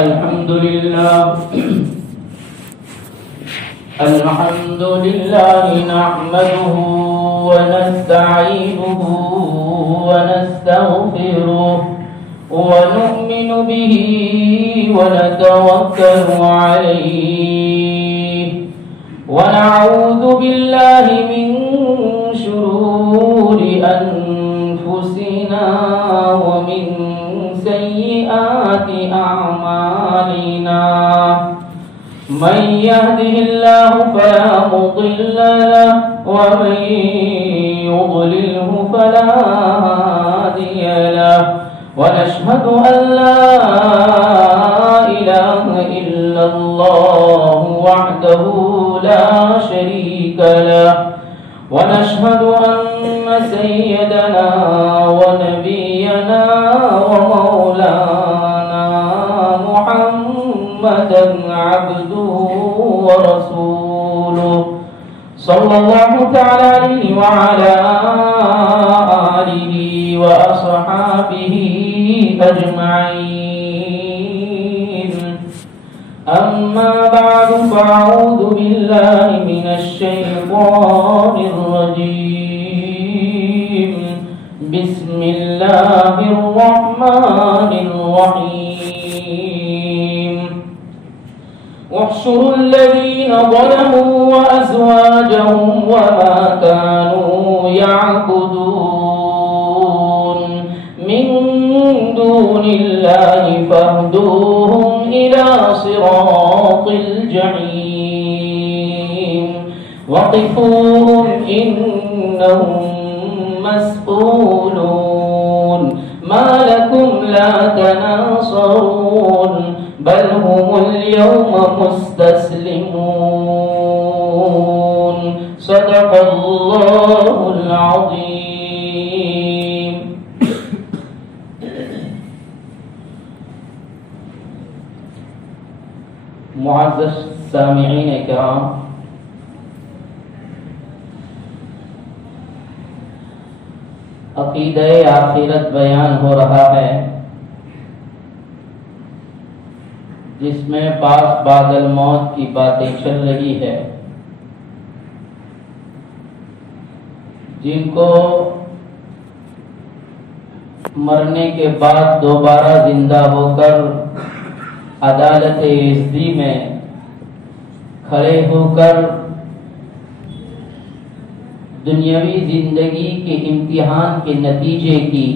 الحمد لله نحمده ونستعينه ونستغفره ونؤمن به ونتوكل عليه ونعوذ بالله من شرور أنفسنا ومن سيئات أعمالنا من يهده الله فلا مضل له ومن يضلله فلا هادي له ونشهد أن لا إله إلا الله وحده لا شريك له ونشهد أن سيدنا ونبينا ومولانا محمدا عبده ورسوله صلى الله تعالى عليه وعلى آله وأصحابه أجمعين أما بعد فأعوذ بالله من الشيطان الرجيم بسم الله الرحمن الرحيم واحشروا الذين ظلموا وأزواجهم وما كانوا يعبدون من دون الله فاهدوهم إلى صراط الجحيم وقفوهم إنهم مسؤولون ما لكم لا تناصرون بل هم اليوم مستسلمون صدق الله العظيم. معزز سامعین کرام، عقیدہ آخرت بیان ہو رہا ہے جس میں پاس بعد الموت کی باتیں چل رہی ہے، جن کو مرنے کے بعد دوبارہ زندہ ہو کر عدالت عزی میں کھڑے ہو کر دنیاوی زندگی کے امتحان کے نتیجے کی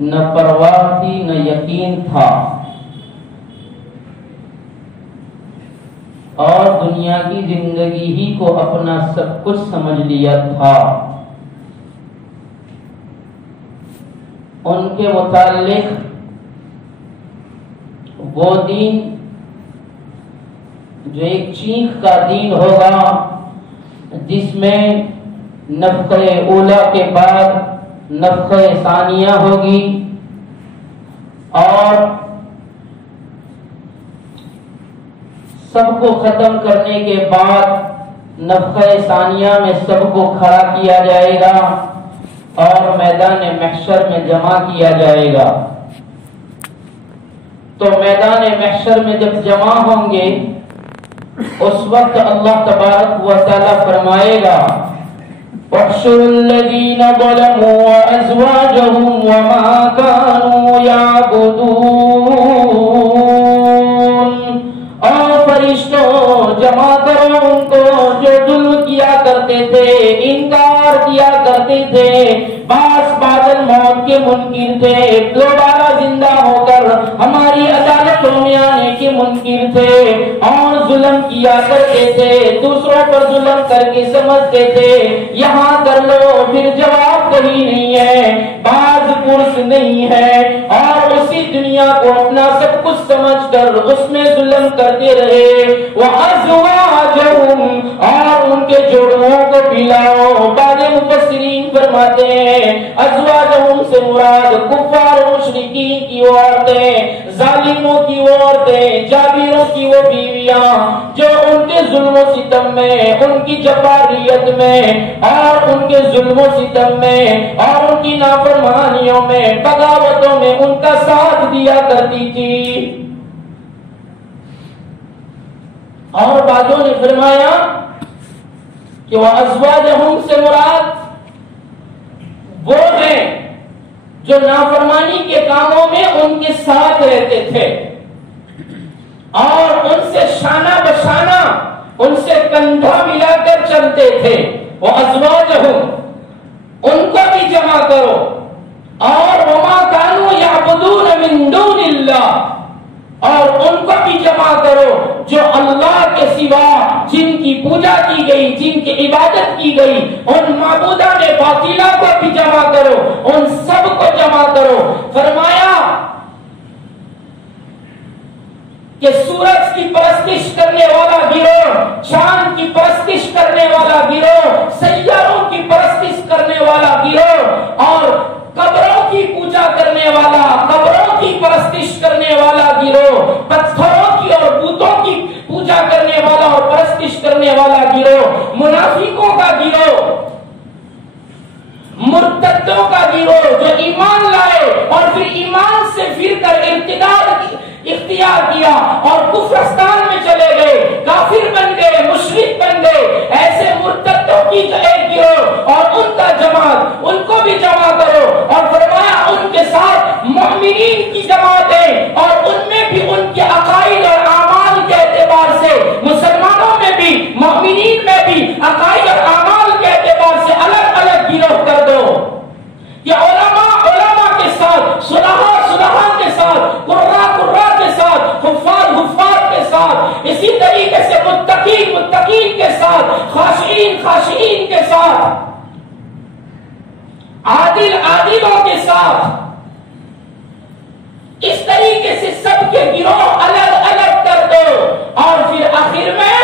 نہ پرواہ تھی نہ یقین تھا، اور دنیا کی زندگی ہی کو اپنا سب کچھ سمجھ لیا تھا۔ ان کے متعلق وہ دین جو ایک چیخ کا دین ہوگا، جس میں نفخہ اولا کے بعد نفخہ ثانیہ ہوگی، اور سب کو ختم کرنے کے بعد نفخہ ثانیہ میں سب کو کھڑا کیا جائے گا اور میدان محشر میں جمع کیا جائے گا۔ تو میدان محشر میں جب جمع ہوں گے، اس وقت اللہ تبارک و تعالی فرمائے گا وَاحْشُرُوا الَّذِينَ ظَلَمُوا وَأَزْوَاجَهُمْ وَمَا كَانُوا يَعْبُدُونَ، اور فرشتوں جمع کرو ان کو جو ظلم کیا کرتے تھے، انکار کیا کرتے تھے، بعد الموت کے منکر تھے، دوبارہ زندہ ہو کر ہماری عدالتوں میں آنے کے منکر تھے، اور ظلم کیا کرتے تھے، دوسروں پر ظلم کر کے سمجھتے تھے یہاں کر لو، پھر جواب کہیں نہیں ہے، بعض پرس نہیں ہے، اور اسی دنیا کو اپنا سب کچھ سمجھ کر اس میں ظلم کرتے رہے۔ وَأَزْوَاجَهُمْ، اور ان کے جوڑوں کو پلاؤ۔ بعض مفسرین فرماتے ہیں ازواجہم سے مراد کفار و مشرکین کی عورتیں، ظالموں کی عورتیں، جابروں کی وہ بیویاں جو ان کے ظلم و ستم میں، ان کی جباریت میں اور ان کے ظلم و ستم میں اور ان کی نافرمانیوں میں، بغاوتوں میں ان کا ساتھ دیا کرتی تھی۔ اور بعضوں نے فرمایا کہ وہ ازواجہم سے مراد وہ ہیں جو نافرمانی کے کاموں میں ان کے ساتھ رہتے تھے اور ان سے شانہ بشانہ، ان سے کندھا ملا کر چلتے تھے۔ وہ ازواجہم، ان کو بھی جمع کرو، اور وما کانوا یعبدون من دون اللہ، اور ان کو بھی جمع کرو جو اللہ کے سوا جن کی پوجا کی گئی، جن کی عبادت کی گئی، ان معبودان باطلہ کو بھی جمع کرو، ان سب کو جمع کرو۔ فرمایا کہ سورج کی پرستش کرنے والا گروہ، چاند کی پرستش کرنے والا گروہ، سیاروں کی پرستش کرنے والا گروہ، اور قبروں کی پوجا کرنے والا، قبروں کی پرستش کرنے والا گروہ، پتھروں کی اور بتوں کی پوجا کرنے والا اور پرستش کرنے والا گروہ، منافقوں کا گروہ، مرتدوں کا گروہ جو ایمان لائے اور پھر ایمان سے پھر کر ارتداد اختیار کیا اور کفرستان میں چلے گئے، کافر بن گئے، مشرک بن گئے، ایسے مرتدوں کی جو ایک گروہ اور ان کا جماعت، ان کو بھی جمع کرو۔ اور فرمایا ان کے ساتھ مومنین کی جماعتیں، اور ان میں بھی ان کے عقائد اور اعمال کے اعتبار سے، مسلمانوں میں بھی مومنین میں بھی عقائد اور اعمال کے اعتبار سے الگ الگ گروہ کر دو۔ کہ علماء کے ساتھ، صلحاء کے ساتھ، قراء کے ساتھ، حفاظ کے ساتھ، اسی طریقے سے متقین کے ساتھ، خاشعین کے ساتھ، عادلوں کے ساتھ، اس طریقے سے سب کے گروہ الگ الگ کر دو۔ اور پھر آخر میں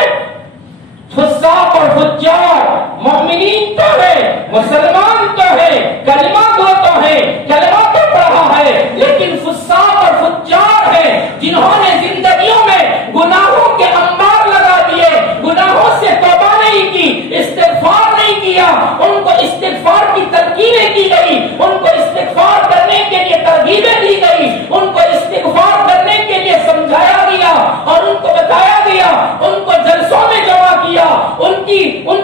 فساق اور فجار، مومنین تو ہے، مسلمان تو ہے، کلمہ گو تو ہے، کلمہ تو پڑھا ہے، لیکن فساق اور فجار ہے جنہوں نے زندگیوں میں گناہوں کے انبار لگا دیے، گناہوں سے توبہ نہیں کی، استغفار نہیں کیا، ان کو استغفار کی تلقینیں کی گئی، ان کو استغفار کرنے کے لیے ترغیبیں دی گئی، ان کو استغفار کرنے کے لیے سمجھایا گیا اور ان کو بتایا گیا، ان کو جلسوں میں جمع کیا، ان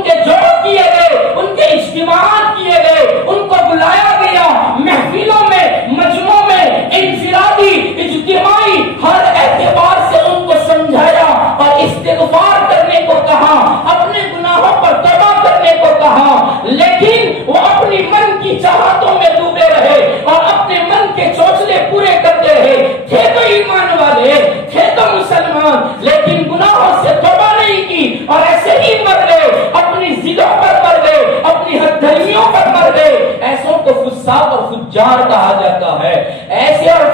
کے جوڑ کیے گئے، ان کے اجتماعات کیے گئے، ان کو بلایا گیا، محفلوں میں، مجمعوں میں، انفرادی، اجتماعی، ہر اعتبار سے ان کو سمجھایا اور استغفار کرنے کو کہا، اپنے گناہوں پر توبہ کرنے کو کہا، لیکن وہ اپنی من کی چاہتوں میں ڈوبے رہے اور اپنے من کے چوچلے پورے کرتے رہے۔ تھے تو ایمان والے، تھے تو مسلمان، لیکن گناہوں سے توبہ نہیں کی اور ایسے ہی مر گئے، اپنی ضدوں پر مر گئے، اپنی حد دھرمیوں پر مر گئے۔ ایسوں کو فساق اور فجار کہا جاتا ہے۔ ایسے اور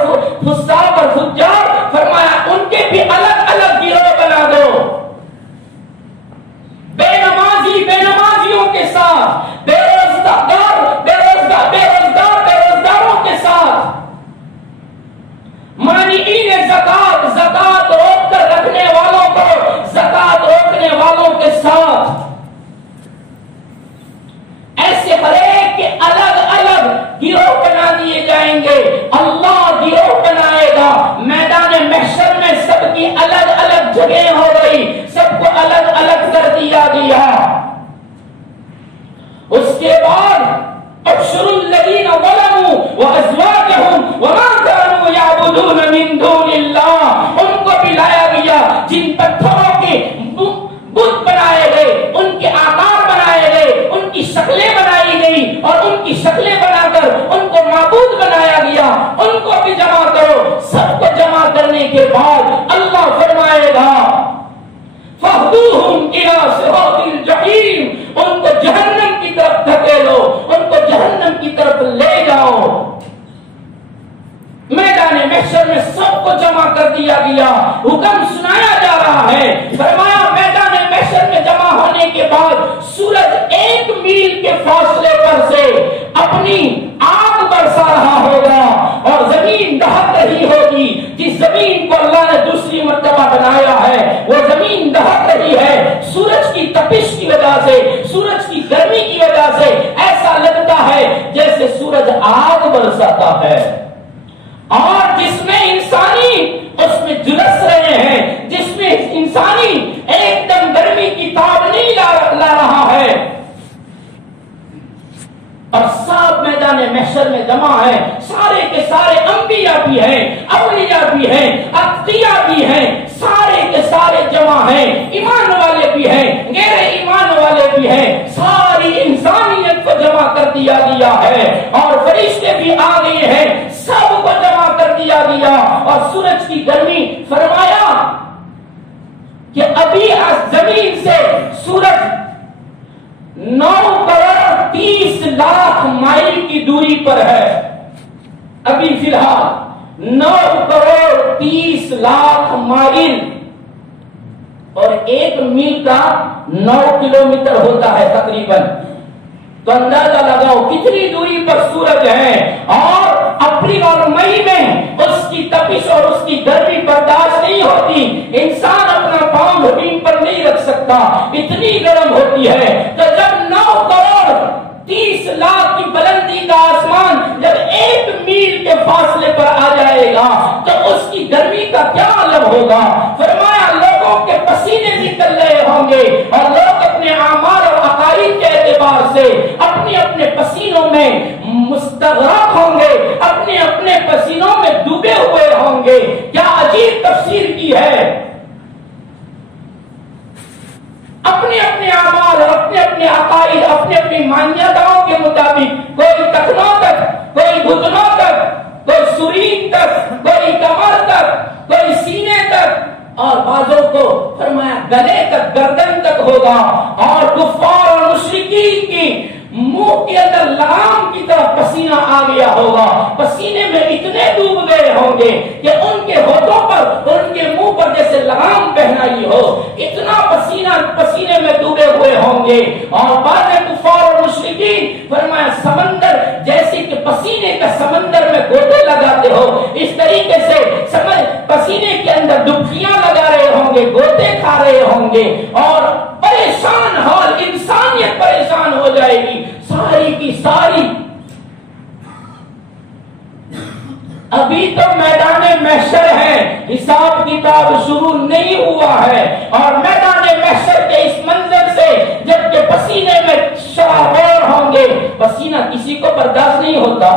فساق اور فجار، فرمایا ان کے بھی الگ الگ گروہ بنا دو۔ بے نمازیوں کے ساتھ، بے روزگاروں کے ساتھ، مانعین زکات روک کر رکھنے والوں کو زکات روکنے والوں کے ساتھ، ایسے ہر ایک کے الگ الگ گروہ بنا دیے جائیں گے۔ اللہ گروہ بنائے گا، میدان محشر میں سب کی الگ الگ جگہ ہو گئی، سب کو الگ الگ کر دیا گیا۔ اس کے بعد احشر الذین ظلموا وازواجہم وما كانوا يعبدون من دون اللہ، ان کو بھی لایا گیا جن پتھروں کے بت بنائے گئے، ان کے آکار بنائے گئے، ان کی شکلیں بنائی گئی اور ان کی شکلیں بنا کر ان کو معبود بنایا گیا، ان کو بھی جمع کرو۔ سب کو جمع کرنے کے بعد اللہ فرمائے گا فَاهْدُوهُمْ إِلَىٰ صِرَاطِ الْجَحِيمِ، ان کو جہنم کی طرف دھکیلو، ان کو جہنم کی طرف لے جاؤ۔ میدان محشر میں سب کو جمع کر دیا گیا، حکم سنایا جا رہا ہے۔ فرمایا میدان محشر میں جمع ہونے کے بعد سورج 1 میل کے فاصلے پر سے اپنی آگ برسا رہا ہوگا اور زمین دہک رہی ہوگی۔ جس زمین کو اللہ نے دوسری مرتبہ بنایا ہے وہ زمین دہک رہی ہے، وجہ سے، سورج کی گرمی کی وجہ سے ایسا لگتا ہے جیسے سورج آگ برساتا ہے، اور جس میں انسانی اس میں جلس رہے ہیں، جس میں انسانی ایک دم گرمی کی تاب نہیں لا رہا ہے، اور سب میدان محشر میں جمع ہے، سارے کے سارے انبیاء بھی ہیں، اولیاء بھی ہیں، اتقیاء بھی ہیں، سارے کے سارے جمع ہیں، ایمان والے بھی ہیں، غیر ایمان والے بھی ہیں، ساری انسانیت کو جمع کر دیا گیا ہے، اور فرشتے بھی آ گئے ہیں، سب کو جمع کر دیا گیا، اور سورج کی گرمی فرمایا کہ ابھی زمین سے سورج 9 کروڑ 30 لاکھ مائل کی دوری پر ہے، ابھی فی الحال 9 کروڑ 30 لاکھ مائل، اور 1 میل کا 9 کلومیٹر ہوتا ہے تقریباً، تو اندازہ لگاؤ کتنی دوری پر سورج ہے، اور اپریل اور مئی میں اس کی تپش اور اس کی گرمی برداشت نہیں ہوتی، انسان اپنا پاؤں زمین پر نہیں رکھ سکتا، اتنی گرم ہوتی ہے، تو جب 9 کروڑ 30 لاکھ کی بلندی کا آسمان جب 1 میل کے فاصلے پر آ جائے گا تو اس کی گرمی کا کیا عالم ہوگا؟ فرمایا لوگوں کے پسینے نکل رہے ہوں گے، اور لوگ اپنے اعمال اور عقائد کے اعتبار سے اپنے اپنے پسینوں میں مستغرق ہوں گے، اپنے اپنے پسینوں میں ڈوبے ہوئے ہوں گے۔ کیا عجیب تفسیر کی ہے، اپنے اپنے اعمال اور اپنے اپنے عقائد، اپنے اپنی مانیتاؤں کے مطابق، کوئی ٹخنوں تک، کوئی گھٹنوں تک، کوئی سرین تک، کوئی کمر تک، کوئی سینے تک، اور بعضوں کو فرمایا گلے تک، گردن تک ہوگا، اور کفار اور مشرکین کی منہ کے اندر لگام کی طرح پسینہ آ گیا ہوگا، پسینے میں اتنے ڈوب گئے ہوں گے کہ ان کے ہونٹوں پر، ان کے منہ پر جیسے لگام پہنائی ہو، اتنا پسینے میں ڈوبے ہوئے ہوں گے۔ اور بعض کفار اور مشرکین فرمایا سمندر جیسے کہ پسینے کا سمندر میں گوتے لگاتے ہو، اس طریقے سے پسینے کے اندر ڈبکیاں لگا رہے ہوں گے، گوتے کھا رہے ہوں گے، اور پریشان حال انسانیت پریشان ہو جائے گی ساری کی ساری۔ ابھی تو میدان محشر ہے، حساب کتاب شروع نہیں ہوا ہے، اور میدان محشر کے اس منظر سے جب کہ پسینے میں شرابور ہوں گے، پسینہ کسی کو برداشت نہیں ہوتا،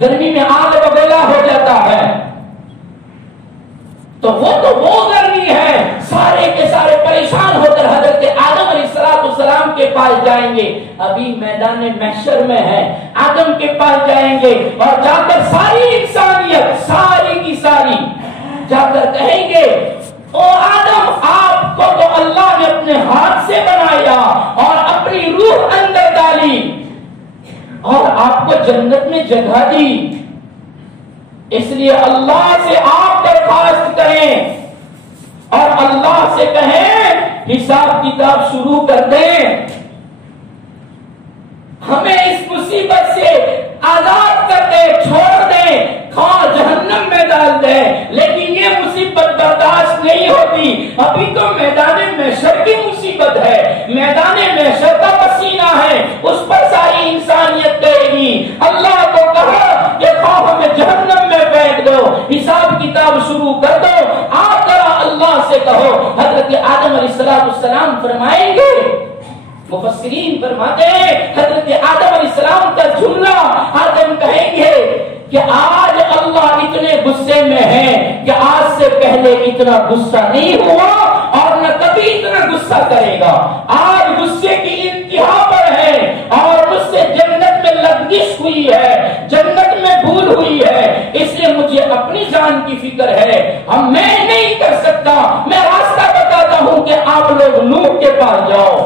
گرمی میں آگ بگولا ہو جاتا ہے، تو وہ گرمی ہے، سارے کے سارے پریشان ہو کر حضرت آدم علیہ السلام کے پاس جائیں گے، ابھی میدان محشر میں ہے، آدم کے پاس جائیں گے، اور جا کر ساری انسانیت ساری کی ساری جا کر کہیں گے او آدم، آپ کو تو اللہ نے اپنے ہاتھ سے بنایا اور اپنی روح اندر ڈالی اور آپ کو جنت میں جگہ دی، اس لیے اللہ سے آپ درخواست کریں اور اللہ سے کہیں حساب کتاب شروع کر دیں، ہمیں اس مصیبت سے آزاد کر دیں، چھوڑ دیں، خواہ جہنم میں ڈال دیں، لیکن یہ مصیبت برداشت نہیں ہوتی، ابھی تو میدان محشر کی مصیبت ہے، میدان محشر کا پسینہ ہے، اس پر ساری انسانیت گئے گی۔ اللہ کو کہا کہ خواہ ہمیں جہنم میں بیٹھ دو، حساب کتاب شروع کر دو، آپ ذرا اللہ سے کہو۔ حضرت آدم علیہ السلام فرمائیں گے، مفسرین فرماتے ہیں حضرت آدم علیہ السلام کا جملہ، آدم کہیں گے کہ آج اللہ اتنے غصے میں ہے کہ آج سے پہلے اتنا غصہ نہیں ہوا اور نہ کبھی اتنا غصہ کرے گا، آج غصے کی انتہا پر ہے، اور مجھ سے جنت میں لغزش ہوئی ہے، جنت میں بھول ہوئی ہے، اس لیے مجھے اپنی جان کی فکر ہے، اب میں نہیں کر سکتا، میں راستہ بتاتا ہوں کہ آپ لوگ نوح کے پاس جاؤ،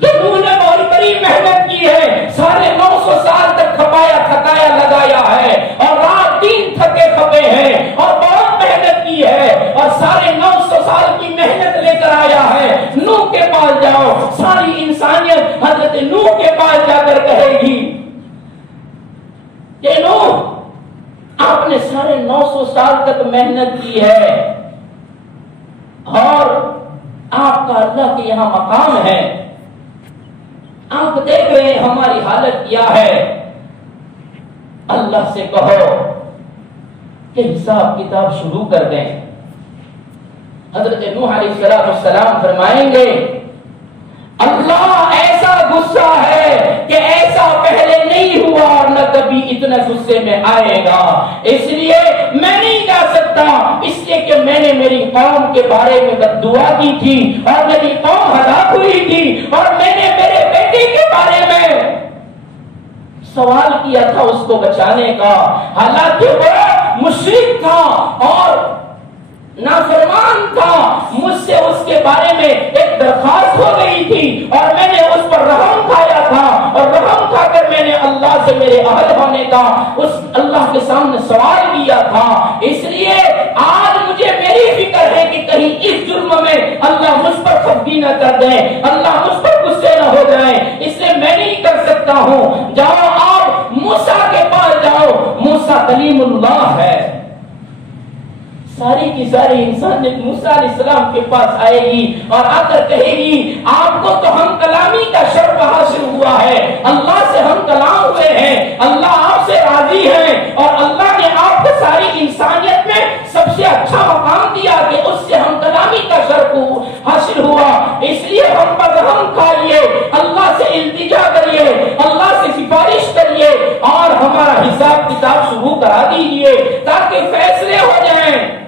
کہ نوح نے بہت بڑی محنت کی ہے، 950 سال تک کھپایا تھکایا لگایا ہے، اور رات دن تھکے کھپے ہیں، اور بہت محنت کی ہے، اور 950 سال کی محنت لے کر آیا ہے، نوح کے پاس جاؤ، ساری انسانیت حضرت نوح کے پاس جا کر کہے گی کہ نوح آپ نے 950 سال تک محنت کی ہے، اور آپ کا اللہ کے یہاں مقام ہے، آپ دیکھ رہے ہیں ہماری حالت کیا ہے۔ اللہ سے کہو کہ حساب کتاب شروع کر دیں۔ حضرت نوح علیہ السلام فرمائیں گے اللہ ایسا غصہ ہے کہ ایسا پہلے نہیں ہوا اور نہ کبھی اتنا غصے میں آئے گا، اس لیے میں نہیں جا سکتا، اس لیے کہ میں نے میری قوم کے بارے میں بد دعا کی تھی اور میری قوم ہلاک ہوئی تھی، اور میں نے میرے بیٹے کے بارے میں سوال کیا تھا اس کو بچانے کا، حالانکہ وہ مشرک تھا اور نافرمان تھا، مجھ سے اس کے بارے میں ایک درخواست ہو گئی تھی اور میں نے اس پر رحم کھایا تھا، اور رحم کھا کر میں نے اللہ سے میرے اہل ہونے کا اس اللہ کے سامنے سوال کیا تھا، اس لیے آج مجھے میری فکر ہے کہ کہیں اس جرم میں اللہ مجھ پر خفگی نہ کر دے، اللہ مجھ پر غصے نہ ہو جائے، اس لیے میں نہیں کر سکتا ہوں۔ جاؤ آپ موسیٰ کے پاس جاؤ، موسیٰ کلیم اللہ ہے، ساری کی ساری انسانیت موسیٰ علیہ السلام کے پاس آئے گی اور آ کر کہے گی آپ کو تو ہم کلامی کا شرف حاصل ہوا ہے، اللہ سے ہم کلام ہوئے ہیں، اللہ آپ سے راضی ہے، اور اللہ نے آپ کو ساری انسانیت میں سب سے اچھا مقام دیا کہ اس سے ہم کلامی کا شرف حاصل ہوا، اس لیے ہم پر رحم کھائیے، اللہ سے التجا کریے، اللہ سے سفارش کریے اور ہمارا حساب کتاب شروع کرا دیجیے تاکہ فیصلے ہو جائیں۔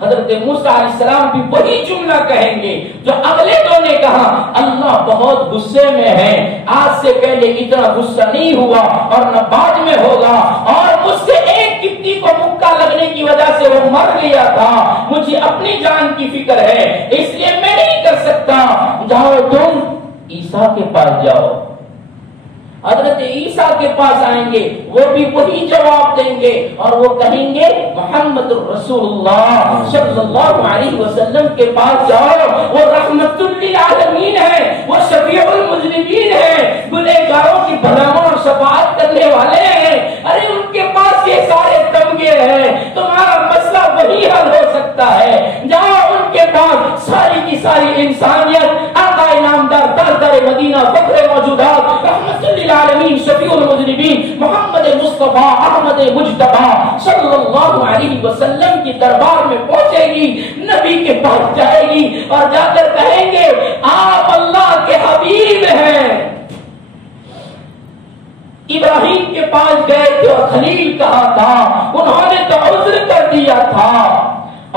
حضرت موسیٰ علیہ السلام بھی وہی جملہ کہیں گے جو اگلے دو نے کہا، اللہ بہت غصے میں ہے، آج سے پہلے اتنا غصہ نہیں ہوا اور نہ بعد میں ہوگا، اور مجھ سے ایک کتنی کو مکہ لگنے کی وجہ سے وہ مر گیا تھا، مجھے اپنی جان کی فکر ہے، اس لیے میں نہیں کر سکتا، جاؤ تم عیسیٰ کے پاس جاؤ۔ حضرت عیسیٰ کے پاس آئیں گے، وہ بھی وہی جواب دیں گے اور وہ کہیں گے محمد رسول اللہ صلی اللہ علیہ وسلم کے پاس جاؤ، وہ رحمت للعالمین ہے، وہ شفیع المذنبین ہے، گنہگاروں کی بھلائی اور شفاعت کرنے والے ہیں، ارے ان کے پاس یہ سارے تمغے ہیں، تمہارا مسئلہ وہی حل ہو سکتا ہے، جاؤ ان کے پاس، ساری کی ساری انسانیت آقا انعامدار تاجدار مدینہ فخر موجودات رحمت للعالمین شفیع المذنبین محمد مصطفیٰ احمد مجتبیٰ صلی اللہ علیہ وسلم کی دربار میں پہنچے گی، نبی کے پاس جائے گی اور جا کر کہیں گے آپ اللہ کے حبیب ہیں۔ ابراہیم کے پاس گئے تھے اور خلیل کہا تھا، انہوں نے تو عذر کر دیا تھا،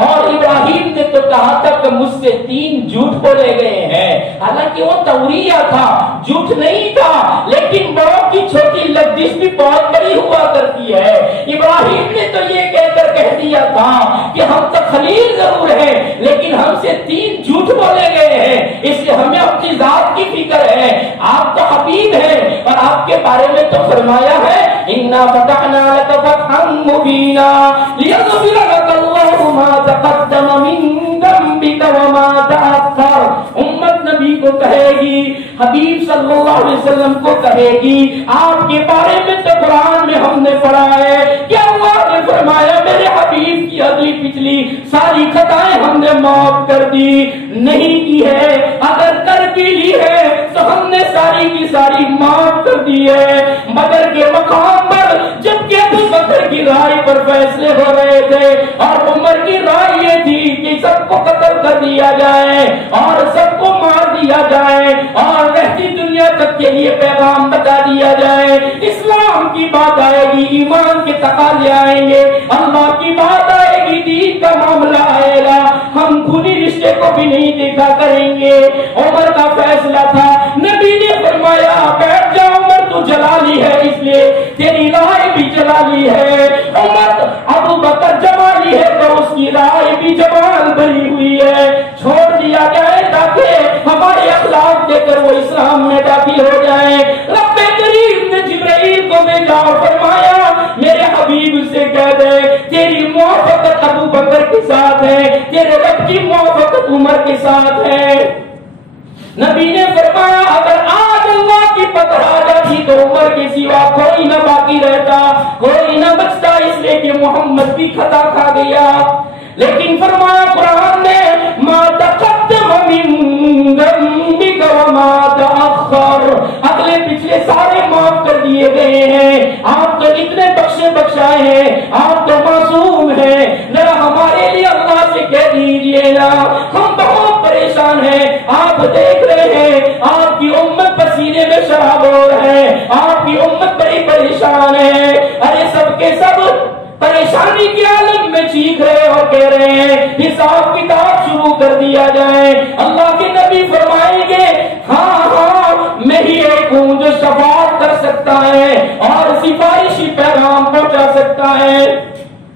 اور ابراہیم نے تو کہا تھا کہ مجھ سے 3 جھوٹ بولے گئے ہیں، حالانکہ وہ توریہ تھا، جھوٹ نہیں تھا، لیکن بڑوں کی چھوٹی لغزش بھی بہت بڑی ہوا کرتی ہے۔ ابراہیم نے تو یہ کہہ کر کہہ دیا تھا کہ ہم تو خلیل ضرور ہیں لیکن ہم سے 3 جھوٹ بولے گئے ہیں، اس لیے ہمیں اپنی ذات کی فکر ہے، آپ تو حبیب ہیں، اور آپ کے بارے میں تو فرمایا ہے اِنَّا فَتَحْنَا لَكَ فَتْحًا مُبِينًا لِيَغْفِرَ لَكَ اللَّهُ مَا تقدم من ذنبك وما تأخر۔ امت نبی کو کہے گی، حبیب صلی اللہ علیہ وسلم کو کہے گی، آپ کے بارے میں تو قرآن میں ہم نے پڑھا ہے کہ اللہ نے فرمایا میرے حبیب کی اگلی پچھلی ساری خطائیں ہم نے معاف کر دی، نہیں کی ہے، اگر کر کی لی ہے تو ہم نے ساری کی ساری معاف کر دی ہے۔ بدر کے مقام پر جب کہ ابو بکر کی رائے پر فیصلے ہو رہے تھے اور عمر کی رائے یہ تھی کہ سب کو قتل کر دیا جائے اور سب کو مار دیا جائے اور رہتی دنیا تک کے لیے پیغام بتا دیا جائے، اسلام کی بات آئے گی، ایمان کے تقاضے آئیں گے، اللہ کی بات آئے گی، دین کا معاملہ آئے گا، ہم خونی رشتے کو بھی نہیں دیکھا کریں گے۔ عمر کا فیصلہ تھا، نبی نے فرمایا بیٹھ جا عمر، تو جلالی ہے اس لیے تیری رائے بھی جلالی ہے، عمر ابو بکر جمالی ہے تو اس کی رائے بھی جمال بھری ہوئی ہے، چھوڑ دیا جائے تاکہ ہمارے اخلاق دے کر وہ اسلام میں داخل ہو جائے۔ رب کریم نے جبرائیل کو بھیجا اور فرمایا میرے حبیب سے کہہ دے تیری موافقت ابو بکر کے ساتھ ہے، تیرے رب کی موافقت عمر کے ساتھ ہے۔ نبی نے فرمایا اگر آج اللہ کی پکڑ آ جاتی تو عمر کے سوا کوئی نہ باقی رہتا، کوئی نہ بچتا، اس لیے کہ محمد بھی خطا کھا گیا، لیکن فرمایا قرآن نے ما تقدم آپ تو اتنے بخشے بخشائے ہیں، آپ تو معصوم ہیں، ذرا ہمارے لیے اللہ سے کہہ دیجیے نا، ہم بہت پریشان ہیں۔ آپ دیکھ رہے ہیں آپ کی امت پسینے میں شراب ہو رہے ہیں، آپ کی امت بڑی پریشان ہے، ارے سب کے سب پریشانی کی عالم میں چیخ رہے اور کہہ رہے ہیں حساب کتاب شروع کر دیا جائے۔ اللہ کے نبی فرمائیں گے ہاں ہاں میں ہی ایک ہوں جو شفاعت کر سکتا ہے اور سفارشی پیغام پہنچا سکتا ہے۔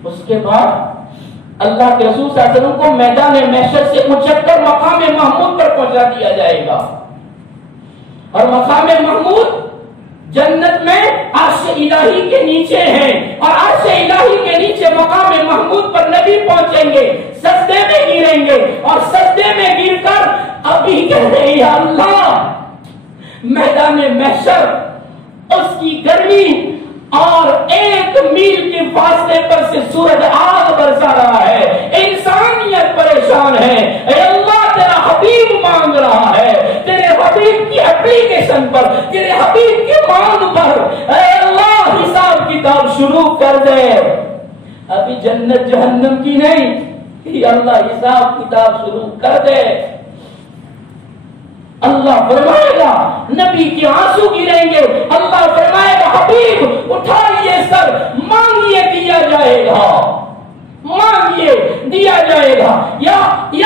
اس کے بعد اللہ کے رسول صلی اللہ علیہ وسلم کو میدان محشر سے اچک کر مقام محمود پر پہنچا دیا جائے گا، اور مقام محمود جنت میں عرش الہی کے نیچے ہیں، اور عرش الہی کے نیچے مقام محمود پر نبی پہنچیں گے، سجدے میں گریں گے، اور سجدے میں گر کر ابھی کہہ رہے ہیں یا اللہ میدان محشر اس کی گرمی اور 1 میل کے فاصلے پر سے سورج آگ برسا رہا ہے، انسانیت پریشان ہے، اے اللہ تیرا حبیب مانگ رہا ہے، تیرے حبیب کی اپلیکیشن پر، تیرے حبیب کی مانگ پر اے اللہ حساب کتاب شروع کر دے۔ ابھی جنت جہنم کی نہیں، یا اللہ حساب کتاب شروع کر دے۔ اللہ فرمائے گا نبی کے آنسو گریں گے، اللہ فرمائے گا حبیب اٹھائیے سر، مانگیے دیا جائے گا، مانگیے دیا جائے گا۔ یا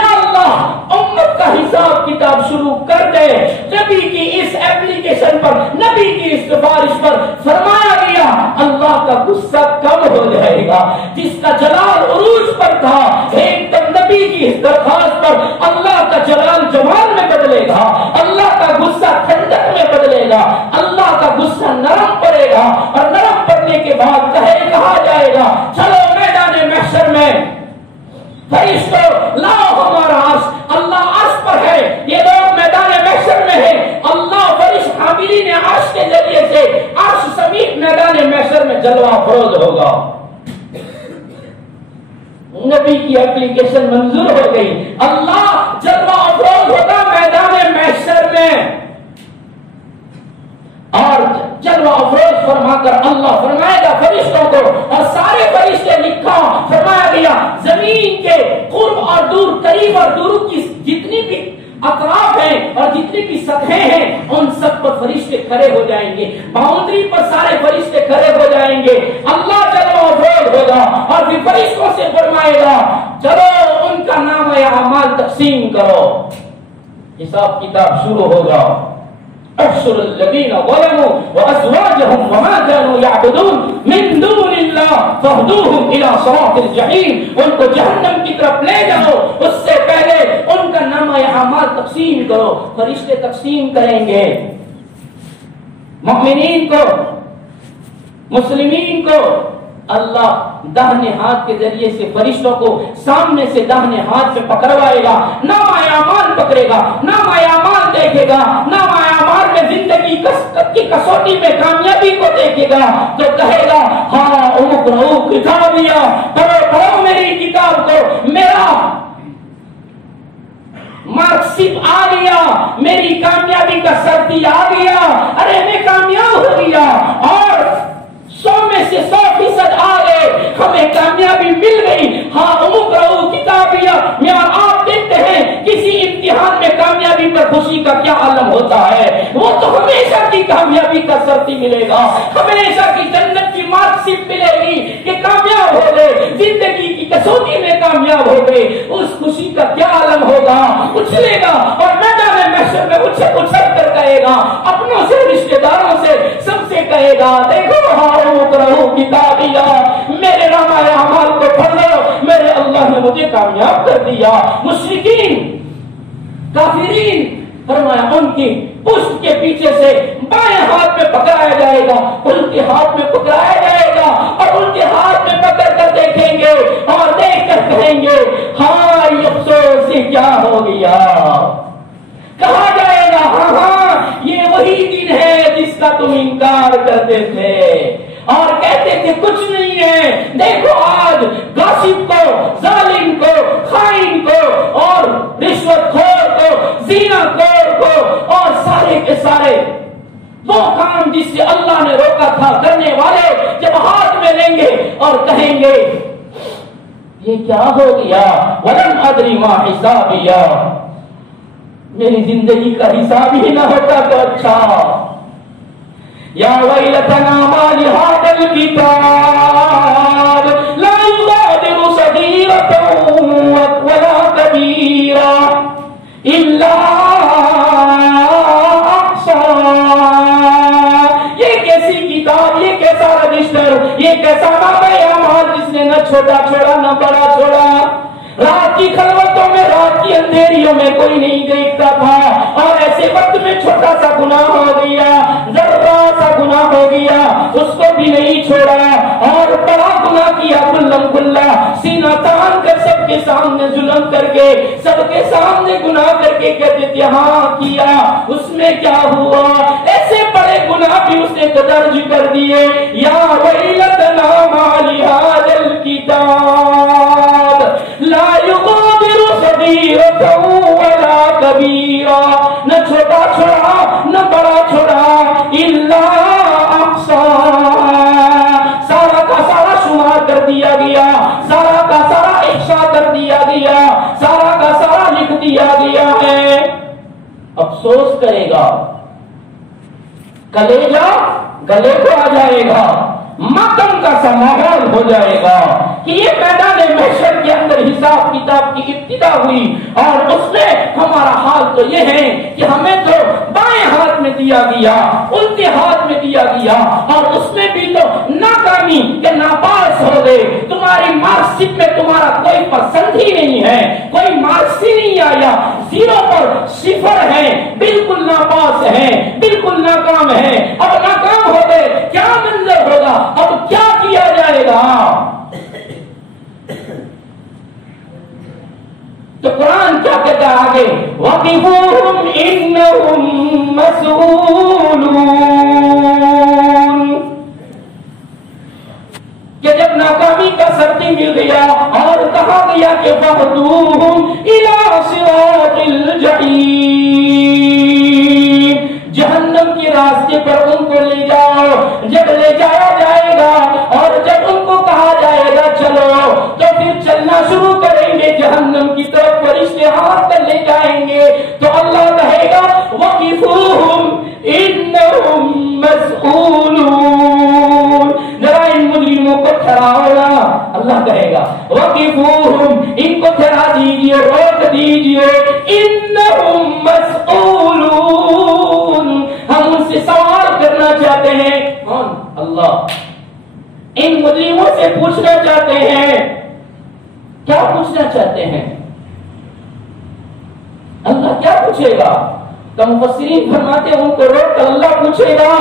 اللہ امت کا حساب کتاب شروع کر دے۔ نبی کی اس ایپلیکیشن پر، نبی کی اس سفارش پر فرمایا گیا اللہ کا غصہ کم ہو جائے گا، جس کا جلال عروج پر تھا ایک دم نبی کی اس درخواست پر اللہ کا جلال جمال میں بدلے گا، اللہ کا غصہ ٹھنڈک میں بدلے گا، اللہ کا غصہ نرم پڑے گا، اور نرم پڑنے کے بعد کہا جائے گا چلو میدان محشر میں فرشتوں لاؤ ہمارا عرش، اللہ عرش پر ہے، یہ لوگ میدان محشر میں ہیں، اللہ فرشت حاملین عرش کے ذریعے سے عرش سمیت میدان محشر میں جلوہ افروز ہوگا۔ نبی کی اپلیکیشن منظور ہو گئی، اللہ جلوہ افروز ہوگا میدان محشر میں، اور جلوہ افروز فرما کر اللہ فرمائے گا فرشتوں کو، اور سارے فرشتے لکھا فرمایا گیا زمین کے قرب اور دور، قریب اور دور کی جتنی بھی اطراف ہیں اور جتنی بھی سطحیں ہیں ان سب پر فرشتے کھڑے ہو جائیں گے، باؤنڈری پر سارے فرشتے کھڑے ہو جائیں گے، اللہ جلوہ افروز ہوگا، اور پھر فرشتوں سے فرمائے گا چلو ان کا نام اعمال تقسیم کرو، حساب کتاب شروع ہوگا۔ احشر الذين ظلموا وازواجهم وما كانوا يعبدون من دون الله فاهدوهم الى صراط الجحيم، ان کو جہنم کی طرف لے جاؤ، اس سے پہلے ان کا نامہ اعمال تقسیم کرو۔ فرشتے تقسیم کریں گے، مؤمنین کو، مسلمین کو اللہ داہنے ہاتھ کے ذریعے سے فرشتوں کو سامنے سے داہنے ہاتھ سے پکڑوائے گا، نامہ اعمال پکڑے گا، نامہ اعمال دیکھے گا، نامہ اعمال میں زندگی کی کسوٹی میں کامیابی کو دیکھے گا تو کہے گا ہاں اقرؤ کتابیہ، پڑھو میری کتاب کو، میرا مارک شیٹ آ گیا، میری کامیابی کا سرتی آ گیا، ارے میں کامیاب ہو گیا، اور 100 میں سے 100% آ گئے، ہمیں کامیابی مل گئی، ہاں اقرؤ کتابیہ۔ میں اور آپ دیکھتے ہیں کسی امتحان میں کامیابی پر خوشی کا کیا عالم ہوتا ہے، وہ تو ہمیشہ کی کامیابی کا سرتی ملے گا، ہمیشہ کی جنت کی مارک شیٹ ملے گی کہ کامیاب ہو گئے، زندگی کی کسوٹی میں کامیاب ہو گئے، اس خوشی کا کیا عالم ہوگا، اچھلے گا، اور میدان محشر میں اچھل کر کہے گا اپنوں سے، رشتہ داروں سے، سب سے کہے گا دیکھو اقرؤ کتابیہ، میرے نامہ اعمال کو پڑھ لو، میرے اللہ نے مجھے کامیاب کر دیا۔ مشرکین، کافرین، فرمایا ان کی پشت کے پیچھے سے بائیں ہاتھ میں پکڑایا جائے گا، ان کے ہاتھ میں پکڑایا جائے گا، اور ان کے ہاتھ میں پکڑ کر دیکھیں گے اور دیکھ کر کہیں گے ہاں یہ افسوس یہ کیا ہو گیا، کہا جائے گا ہاں ہاں یہ وہی دن ہے جس کا تم انکار کرتے تھے اور کہتے تھے کچھ نہیں ہے، دیکھو آج غاصب کو، ظالم کو، خائن کو، اور رشوت خور کو، زنا خور کو، اور سارے کے سارے وہ کام جس سے اللہ نے روکا تھا کرنے والے جب ہاتھ میں لیں گے اور کہیں گے یہ کیا ہو گیا، ولم ادری ما حسابیا، میری زندگی کا حساب ہی نہ ہوتا تو اچھا، یا ویلتنا ما لہذا الکتاب لا یغادر صغیرۃ ولا کبیرہ الا احصاها، یہ کیسی کتاب، یہ کیسا رجسٹر، یہ کیسا نامہ اعمال جس نے نہ چھوٹا چھوڑا نہ بڑا چھوڑا، رات کی خلوتوں میں، رات کی اندھیریوں میں کوئی نہیں دیکھتا تھا، اور ایسے وقت میں چھوٹا سا گناہ ہو گیا، ذرا سا گناہ ہو گیا، اس کو بھی نہیں چھوڑا، اور بڑا گناہ کیا، کلم کلا سینہ تان کر سب کے سامنے ظلم کر کے، سب کے سامنے گناہ کر کے کہتے تھے ہاں کیا، اس میں کیا ہوا، ایسے بڑے گناہ بھی اس نے درج کر دیے، یا ویلتنا ما لہذا الکتاب لا یغادر صغیرۃ ولا کبیرہ، نہ چھوٹا چھوڑا نہ بڑا چھوڑا، الا احصاها، سارا کا سارا شمار کر دیا گیا، سارا کا سارا احصا کر دیا گیا، سارا کا سارا لکھ دیا گیا ہے۔ افسوس کرے گا، کلیجہ گلے کو آ جائے گا، ماتم کا سا ماحول ہو جائے گا کہ یہ میدان محشر کے اندر حساب کتاب کی ابتدا ہوئی، اور اس میں ہمارا حال تو یہ ہے کہ ہمیں تو بائیں ہاتھ میں دیا گیا، الٹے ہاتھ میں دیا گیا، اور اس میں بھی تو ناکامی کہ ناپاس ہو گئے، تمہاری مارک شیٹ میں تمہارا کوئی پسند ہی نہیں ہے، کوئی مارکس ہی نہیں آیا، زیرو پر صفر ہے، بالکل ناپاس ہے، بالکل ناکام ہے، اب ناکام ہو گئے، کیا منظر ہوگا، اب کیا کیا جائے گا؟ تو قرآن کیا کہتا ہے آگے، وَقِفُوهُمْ إِنَّهُمْ مَسْئُولُونَ، کہ جب ناکامی کا سردی مل گیا اور کہا گیا کہ فَهْدُوهُمْ إِلَى صِرَاطِ الْجَحِيمِ، جہنم کے راستے پر ان کو لے جاؤ، جب لے جایا جائے گا اور جب ان کو کہا جائے گا چلو، تو پھر چلنا شروع کریں گے جہنم کی طرف، فرشتے ہاتھ کر لے جائیں گے، تو اللہ کہے گا وَقِفُوهُمْ إِنَّهُمْ مَسْئُولُونَ، ذرا ان مجرموں کو ٹھہراؤ نا، اللہ کہے گا وَقِفُوهُمْ، ان کو ٹھہرا دیجئے، روک دیجئے، إِنَّهُمْ مَسْئُولُونَ، ہم ان سے سوال کرنا چاہتے ہیں، کون؟ اللہ ان مجرموں سے پوچھنا چاہتے ہیں، کیا پوچھنا چاہتے ہیں؟ اللہ کیا پوچھے گا؟ تو مفسرین فرماتے ہیں ان کو روک کر اللہ پوچھے گا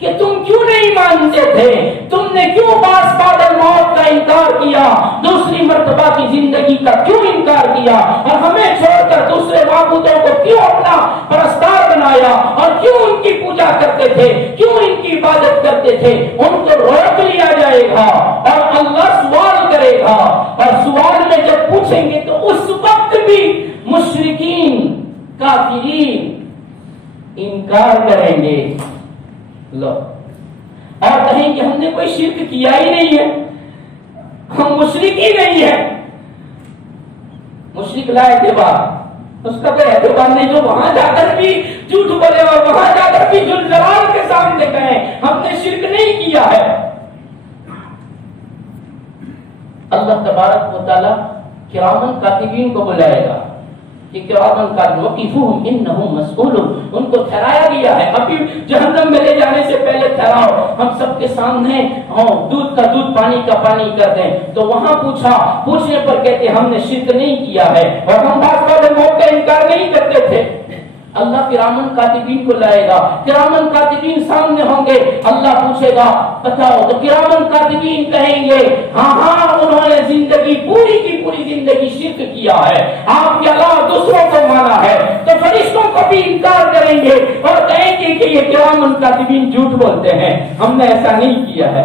کہ تم کیوں نہیں مانتے تھے، تم نے کیوں بعد موت کا انکار کیا، دوسری مرتبہ کی زندگی کا کیوں انکار کیا، اور ہمیں چھوڑ کر دوسرے معبودوں کو کیوں اپنا پرستار بنایا، اور کیوں ان کی پوجا کرتے تھے، کیوں ان کی عبادت کرتے تھے؟ ان کو روک لیا جائے گا اور اللہ سوال کرے گا، اور سوال میں جب پوچھیں گے تو اس وقت بھی مشرکین کافرین انکار کریں گے، لو، اور کہیں کہ ہم نے کوئی شرک کیا ہی نہیں ہے، ہم مشرک ہی نہیں ہے۔ مشرک لا اعتبار، اس کا کوئی اعتبار نہیں، جو وہاں جا کر بھی جھوٹ بولے اور وہاں جا کر بھی ذل جلال کے سامنے کہیں ہم نے شرک نہیں کیا ہے۔ اللہ تبارک و تعالی کرامن کاتبین کو بلائے گا کہ کرامن کاتبین وقفوہم انہم مسئولون، ان کو ٹھہرایا گیا ہے، ابھی جہنم میں لے جانے سے پہلے ٹھہراؤ، ہم سب کے سامنے دودھ کا دودھ پانی کا پانی کر دیں، تو وہاں پوچھا، پوچھنے پر کہتے ہم نے شرک نہیں کیا ہے، اور ہم بات والے موت کا انکار نہیں کرتے تھے۔ اللہ کرامن کاتبین کو لائے گا، کرامن کاتبین سامنے ہوں گے، اللہ پوچھے گا بتاؤ، تو کرامن کاتبین کہیں گے ہاں ہاں انہوں نے زندگی پوری کی پوری زندگی شرک کیا ہے، آپ کے علاوہ دوسروں کو مانا ہے، تو فرشتوں کو بھی انکار کریں گے اور کہیں گے کہ یہ کرامن کاتبین جھوٹ بولتے ہیں، ہم نے ایسا نہیں کیا ہے۔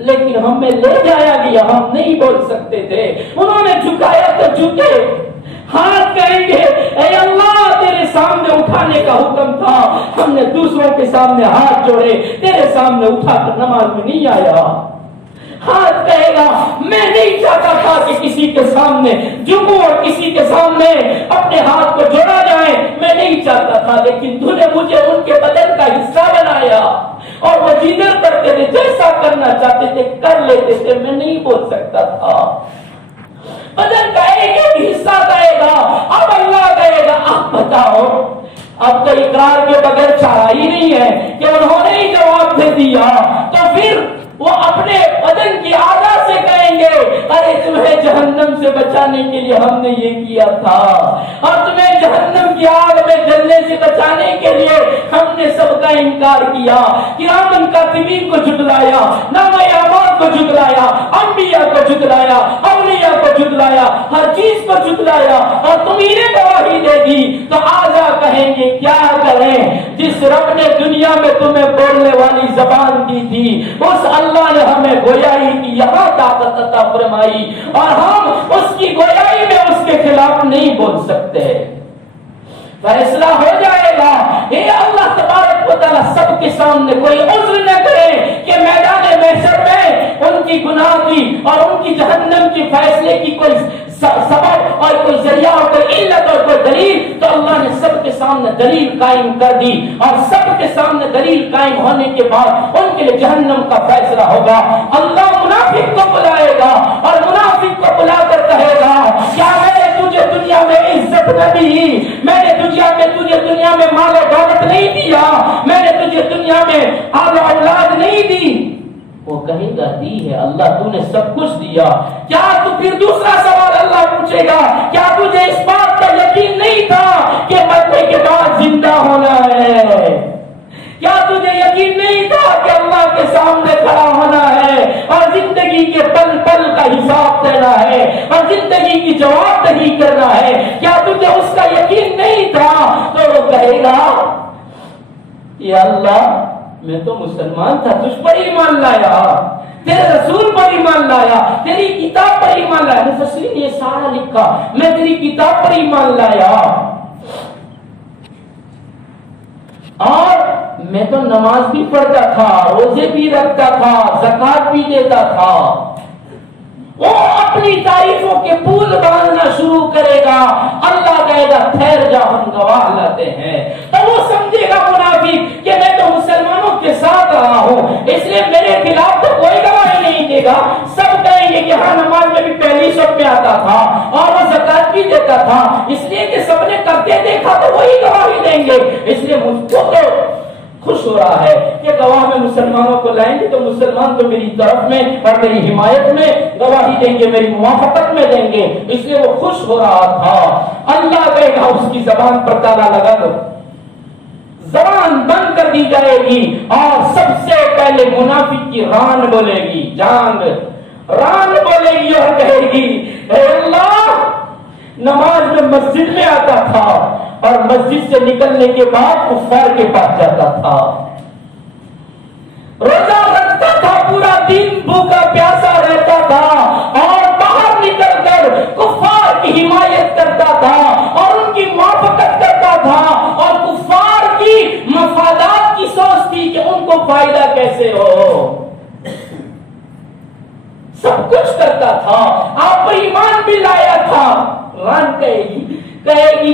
لیکن ہمیں لے جایا گیا، ہم نہیں بول سکتے تھے۔ انہوں نے جھکایا تو جھکے، ہاتھ کہیں گے اے اللہ تیرے سامنے اٹھانے کا حکم تھا، ہم نے دوسروں کے سامنے ہاتھ جوڑے، تیرے سامنے اٹھا کر نماز میں نہیں آیا۔ ہاتھ کہے گا میں نہیں چاہتا تھا کہ کسی کے سامنے جھکوں اور کسی کے سامنے اپنے ہاتھ کو جوڑا جائے، میں نہیں چاہتا تھا، لیکن تو نے مجھے ان کے بدن کا حصہ بنایا اور وہ جدھر کرتے تھے جیسا کرنا چاہتے تھے کر لیتے تھے، میں نہیں بول سکتا تھا۔ بدن کا ایک ایک حصہ کہے گا، اب اللہ کہے گا اب بتاؤ، اب تو اقرار کے بغیر چارہ ہی نہیں ہے کہ انہوں نے ہی جواب دے دیا، تو پھر وہ اپنے بدن کی اعضاء سے کہیں گے ارے تمہیں جہنم سے بچانے کے لیے ہم نے یہ کیا تھا، اور تمہیں جہنم کی آگ میں جلنے سے بچانے کے لیے ہم نے سب کا انکار کیا، کرامن کاتبین کو جھٹلایا، نامہ اعمال کو جھٹلایا، انبیاء کو جھٹلایا، اولیاء کو جھٹلایا، ہر چیز کو جھٹلایا، اور تمہیں گواہی دے دی، تو اعضاء کہیں گے کیا کریں، جس رب نے دنیا میں تمہیں بولنے والی زبان دی تھی اس اللہ نے ہمیں گویائی کی یہاں طاقت عطا فرمائی، اور ہم اس کی گویائی میں اس کے خلاف نہیں بول سکتے۔ فیصلہ ہو جائے گا، یہ اللہ تبارک و تعالیٰ سب کے سامنے کوئی عذر نہ کرے کہ میدان محشر میں ان کی گناہ کی اور ان کی جہنم کی فیصلے کی کوئی سبب اور کوئی ذریعہ اور کوئی علت اور کوئی دلیل، تو اللہ نے سب کے سامنے دلیل قائم کر دی، اور سب کے سامنے دلیل قائم ہونے کے بعد ان کے لیے جہنم کا فیصلہ ہوگا۔ اللہ منافق کو بلائے گا اور منافق کو بلا کر کہے گا کیا میں نے تجھے دنیا میں عزت نہ دی، میں نے تجھے دنیا میں مال و دولت نہیں دیا، میں نے تجھے دنیا میں آل اولاد نہیں دی؟ وہ کہے گا دی ہے اللہ، تو نے سب کچھ دیا۔ کیا تو پھر دوسرا سوال اللہ پوچھے گا کیا تجھے اس بات کا یقین نہیں تھا کہ مرنے کے بعد زندہ ہونا ہے؟ کیا تجھے یقین نہیں تھا کہ اللہ کے سامنے کھڑا ہونا ہے اور زندگی کے پل پل کا حساب دینا ہے اور زندگی کی جواب دہی کرنا ہے؟ کیا تجھے اس کا یقین نہیں تھا؟ تو وہ کہے گا یا اللہ میں تو مسلمان تھا، تجھ پر ایمان لایا، تیرے رسول پر ایمان لایا، تیری کتاب پر ایمان لایا۔ مفسرین نے یہ سارا لکھا، میں تیری کتاب پر ایمان لایا، اور میں تو نماز بھی پڑھتا تھا، روزے بھی رکھتا تھا، زکات بھی دیتا تھا۔ وہ اپنی تعریفوں کے پول باندھنا شروع کرے گا، اللہ کہے گا ٹھہر جا ہم گواہ لاتے ہیں۔ تو وہ سمجھے گا منافق کہ میں تو مسلمانوں کے ساتھ رہا ہوں، اس لیے میرے خلاف تو کوئی گواہی نہیں دے گا، سب کہیں گے کہ ہاں نماز میں بھی پہلی صف میں آتا تھا اور وہ زکات بھی دیتا تھا، اس لیے کہ سب نے کرتے دیکھا تو وہی گواہی دیں گے۔ اس لیے مجھ کو تو خوش ہو رہا ہے کہ گواہ میں مسلمانوں کو لائیں گے تو مسلمان تو میری طرف میں اور میری حمایت میں گواہی دیں گے، میری موافقت میں دیں گے، اس لیے وہ خوش ہو رہا تھا۔ اللہ کہے گا اس کی زبان پر تالا لگا دو، زبان بند کر دی جائے گی، اور سب سے پہلے منافق کی ران بولے گی، جان ران بولے گی اور کہے گی اے اللہ نماز میں مسجد میں آتا تھا اور مسجد سے نکلنے کے بعد کفار کے پاس جاتا تھا، روزہ رکھتا تھا، پورا دن بھوکا پیاسا رہتا تھا، اور باہر نکل کر کفار کی حمایت کرتا تھا اور ان کی موافقت کرتا تھا، اور کفار کی مفادات کی سوچ تھی کہ ان کو فائدہ کیسے ہو، سب کچھ کرتا تھا، آپ پر ایمان بھی لایا تھا۔ ران کہے گی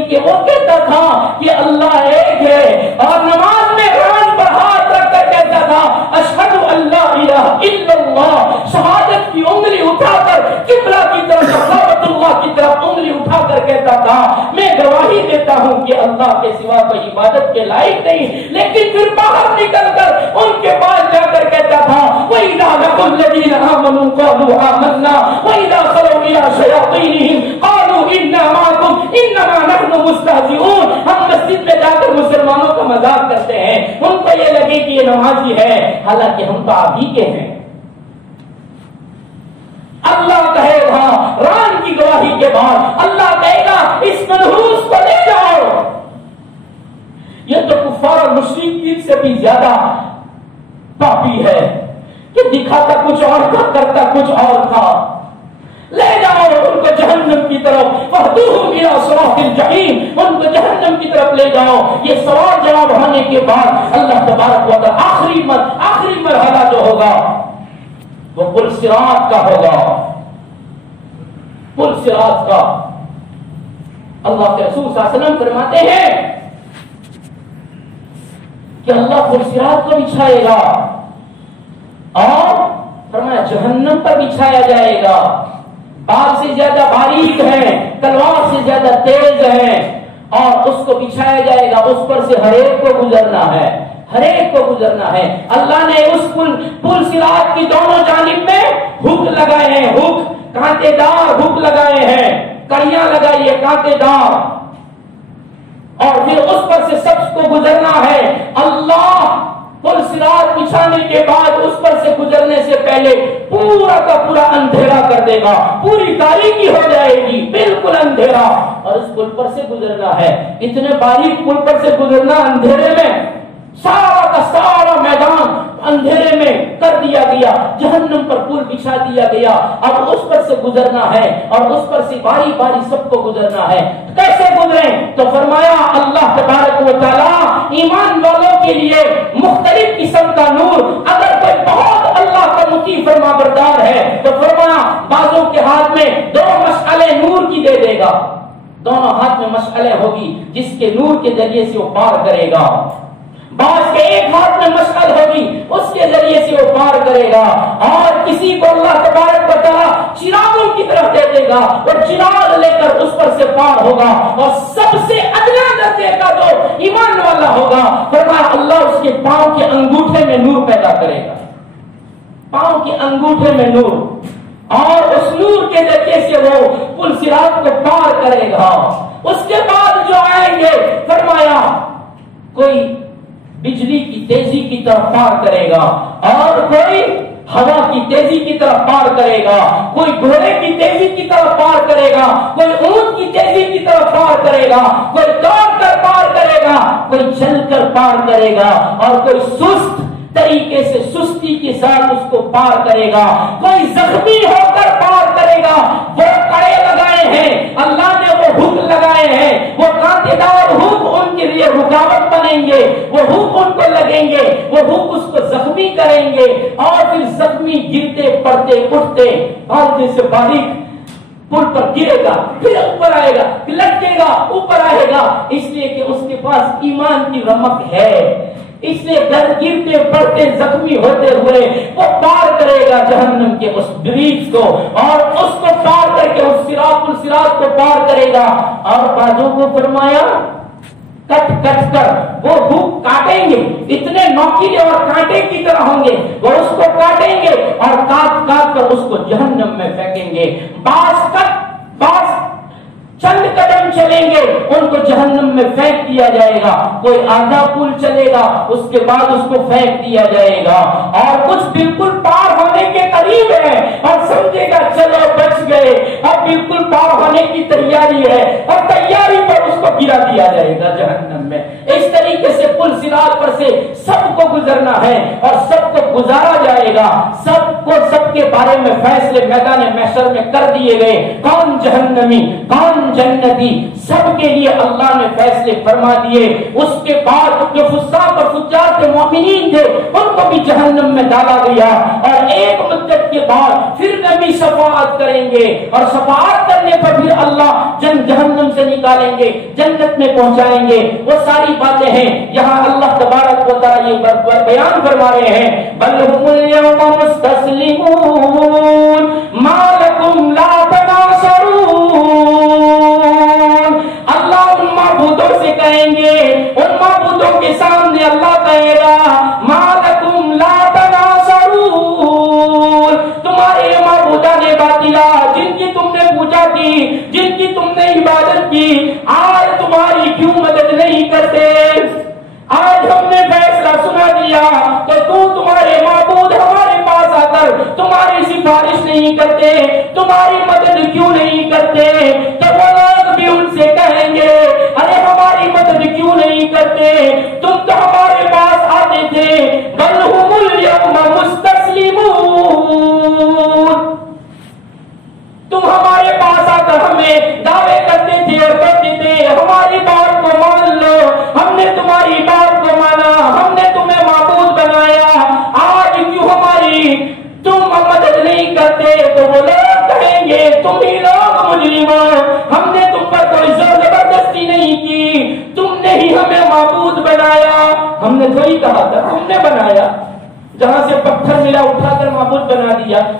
کہ وہ کہتا تھا کہ اللہ ایک ہے، اور نماز میں ران پر ہاتھ رکھ کر کہتا تھا اشہد ان لا الہ الا اللہ، شہادت کی انگلی اٹھا کر قبلہ کی طرف کعبۃ اللہ کی طرف انگلی اٹھا کر کہتا تھا میں گواہی دیتا ہوں کہ اللہ کے سوا کوئی عبادت کے لائق نہیں، لیکن پھر باہر نکل کر ان کے پاس جا کر کہتا تھا وَإِذَا لَقُوا الَّذِينَ آمَنُوا قَالُوا آمَنَّا وَإِذَا خَلَوْا إِلَىٰ شَيَاطِينِهِمْ قَالُوا إِنَّا مَعَكُمْ إِنَّمَا نَحْنُ مُسْتَهْزِئُونَ۔ ہم مسجد میں جا کر مسلمانوں کا مذاق کرتے ہیں، ان کو یہ لگے کہ یہ نمازی ہے، حالانکہ ہم تو آپ ہی کے ہیں۔ اللہ کہے گا ران کی گواہی کے بعد اللہ کہے گا اس منحوس کو لے جاؤ، یہ تو کفار اور مشرکین سے بھی زیادہ پاپی ہے کہ یہ دکھاتا کچھ اور تھا، کرتا کچھ اور تھا. لے جاؤ ان کو جہنم کی طرف، فَاهْدُوهُمْ إِلَىٰ صِرَاطِ الْجَحِيمِ، ان کو جہنم کی طرف لے جاؤ. یہ سوال جواب ہونے کے بعد اللہ تبارک و تعالی آخری مرحلہ جو ہوگا وہ پل صراط کا ہوگا. پل صراط کا اللہ کے رسول صلی اللہ علیہ وسلم فرماتے ہیں کہ اللہ پل صراط کو بچھائے گا اور فرمایا جہنم پر بچھایا جائے گا. بال سے زیادہ باریک ہے، تلوار سے زیادہ تیز ہے، اور اس کو بچھایا جائے گا. اس پر سے ہر ایک کو گزرنا ہے، ہر ایک کو گزرنا ہے. اللہ نے اس پل صراط کی دونوں جانب میں ہک لگائے ہیں، ہک کانٹے دار ہک لگائے ہیں، کڑیاں لگائی ہے کانٹے دار، اور پھر اس پر سے سب کو گزرنا ہے. اللہ پل صراط بچھانے کے بعد اس پر سے گزرنے سے پہلے پورا کا پورا اندھیرا کر دے گا، پوری تاریکی ہو جائے گی، بالکل اندھیرا. اور اس پل پر سے گزرنا ہے، اتنے باریک پل پر سے گزرنا، اندھیرے میں سارا کا سارا میدان اندھیرے میں کر دیا گیا، جہنم پر پل بچھا دیا گیا. اب اس پر سے گزرنا ہے اور اس پر سے باری باری سب کو گزرنا ہے. کیسے گزریں؟ تو فرمایا اللہ تبارک و تعالی ایمان والوں کے لیے مختلف قسم کا نور، اگر کوئی بہت اللہ کا مطیع فرما بردار ہے تو فرمایا بعضوں کے ہاتھ میں 2 مشعلیں نور کی دے دے گا، دونوں ہاتھ میں مشعلیں ہوگی جس کے نور کے ذریعے سے وہ پار کرے گا. بعض کے ایک ہاتھ میں مشعل ہوگی، اس کے ذریعے سے وہ پار کرے گا. اور کسی کو اللہ تبارک و تعالی چراغوں کی طرف دے دے گا، اور چراغ لے کر اس پر سے پار ہوگا. اور سب سے ادنا درجے کا جو ایمان والا ہوگا فرمایا اللہ اس کے پاؤں کے انگوٹھے میں نور پیدا کرے گا، پاؤں کے انگوٹھے میں نور، اور اس نور کے ذریعے سے وہ پل صراط کو پار کرے گا. اس کے بعد جو آئیں گے فرمایا کوئی بجلی کی تیزی کی طرف پار کرے گا، اور کوئی ہوا کی تیزی کی طرف پار کرے گا، کوئی گھوڑے کی تیزی کی طرف پار کرے گا، کوئی اونٹ کی تیزی کی طرف پار کرے گا، کوئی دوڑ کر پار کرے گا، کوئی چل کر پار کرے گا، اور کوئی سست طریقے سے سستی کے ساتھ اس کو پار کرے گا. کوئی زخمی ہو کر پار کرے گا. وہ کڑے لگائے ہیں اللہ نے، وہ ہک لگائے ہیں، وہ کانٹے دار ہک ان کے لیے رکاوٹ بنیں گے، وہ ہک ان کو لگیں گے، وہ ہک اس کو زخمی کریں گے، اور پھر زخمی گرتے پڑتے اٹھتے بالکل سے باریک پل پر گرے گا، پھر اوپر آئے گا، پھر لٹکے گا، اوپر آئے گا، اس لیے کہ اس کے پاس ایمان کی رمق ہے. اس لیے گرتے پڑتے زخمی ہوتے ہوئے وہ پار کرے گا جہنم کے اس بریج کو، اور اس کو پار کر کے اس صراط کو پار کرے گا. اور بعضوں کو فرمایا کٹ کر وہ ہک کاٹیں گے، اتنے نوکیلے اور کانٹے کی طرح ہوں گے، وہ اس کو کاٹیں گے اور کاٹ کر اس کو جہنم میں پھینکیں گے. بعض چند قدم چلیں گے ان کو جہنم میں پھینک دیا جائے گا. کوئی آدھا پل چلے گا اس کے بعد اس کو پھینک دیا جائے گا، اور کچھ بالکل پار ہونے کے قریب ہے اور سمجھے گا چلو بچ گئے، اب بالکل پار ہونے کی تیاری ہے، اور تیاری پر اس کو گرا دیا جائے گا جہنم میں. اس طریقے سے پل صراط پر سے سب کو گزرنا ہے اور سب کو گزارا جائے گا. سب کے بارے میں فیصلے میدان محشر میں کر دیے گئے، کون جہنمی کون جنتی، سب کے لیے اللہ نے فیصلے فرما دیے. اس کے بعد جو فساق اور فجار کے مومنین تھے ان کو بھی جہنم میں ڈالا گیا، اور ایک مدت کے بعد پھر نبی شفاعت کریں گے، اور شفاعت کرنے پر پھر اللہ جہنم سے نکالیں گے، جنت میں پہنچائیں گے. وہ ساری باتیں ہیں یہاں اللہ تبارک و تعالی یہ بیان فرما رہے ہیں. بل هم اليوم مستسلمون ما لكم لا تناصرون. اللہ ان معبودوں سے کہیں گے، ان معبودوں کے سامنے اللہ کہے گا ما لكم لا تناصرون. تمہارے معبودان باطلا جن کی تم نے پوجا کی، جن کی تم نے عبادت کی، آج تمہاری کیوں مدد نہیں کرتے؟ آج ہم نے فیصلہ سنا دیا تو تمہارے معبود ہمارے پاس آ کر تمہاری سفارش نہیں کرتے،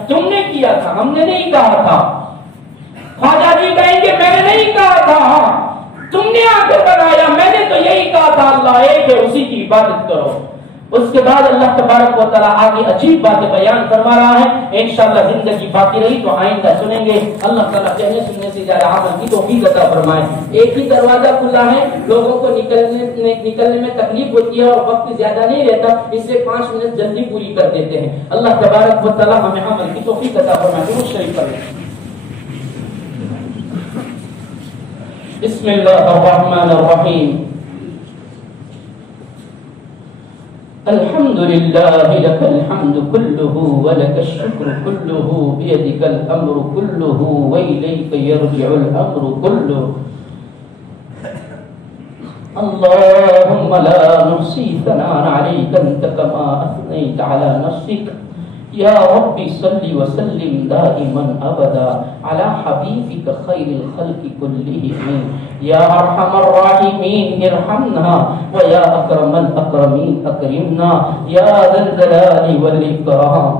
تم نے کیا تھا، ہم نے نہیں کہا تھا۔ خواجہ جی کہیں گے میں نے نہیں کہا تھا، تم نے آ کے بنایا، میں نے تو یہی کہا تھا اللہ ایک ہے، اسی کی عبادت کرو۔ اس کے بعد اللہ تبارک و تعالیٰ آگے عجیب باتیں بیان فرما رہا ہے، انشاءاللہ زندگی باقی رہی تو آئندہ سنیں گے۔ اللہ تعالیٰ کہنے سننے سے زیادہ عمل کی توفیق عطا فرمائے۔ ایک ہی دروازہ کھلا ہے، لوگوں کو نکلنے میں تکلیف ہوتی ہے اور وقت زیادہ نہیں رہتا، اس سے 5 منٹ جلدی پوری کر دیتے ہیں۔ اللہ تبارک و تعالیٰ ہمیں عمل کی توفیق عطا فرمائے۔ درود شریف پڑھیں۔ بسم اللہ الرحمن الرحیم۔ الحمد للہ لک الحمد کلہ ولک الشکر کلہ بیدک الامر کلہ والیک یرجع الامر کلہ اللہم لا نحصی ثناء علیک انت کما اثنیت علی نفسک یا ربی صلی وسلم دائما ابدا علی حبیبک خیر الخلق کلہم یا ارحم الراحمین ارحمنا ویا اکرم الاکرمین اکرمنا یا ذا الجلال والاکرام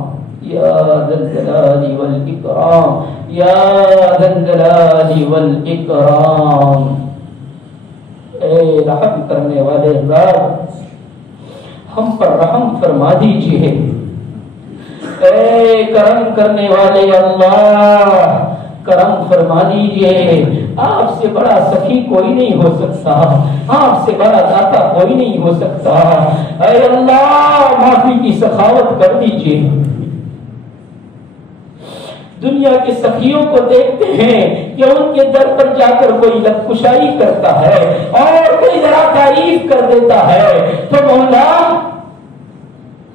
یا ذا الجلال والاکرام یا ذا الجلال والاکرام۔ اے رحم کرنے والے رب ہم پر رحم فرما دیجئے، اے کرم کرنے والے اللہ کرم فرما دیجئے۔ آپ سے بڑا سخی کوئی نہیں ہو سکتا، آپ سے بڑا داتا کوئی نہیں ہو سکتا۔ اے اللہ معافی کی سخاوت کر دیجئے۔ دنیا کے سخیوں کو دیکھتے ہیں کہ ان کے در پر جا کر کوئی لب کشائی کرتا ہے اور کوئی ذرا تعریف کر دیتا ہے تو مولا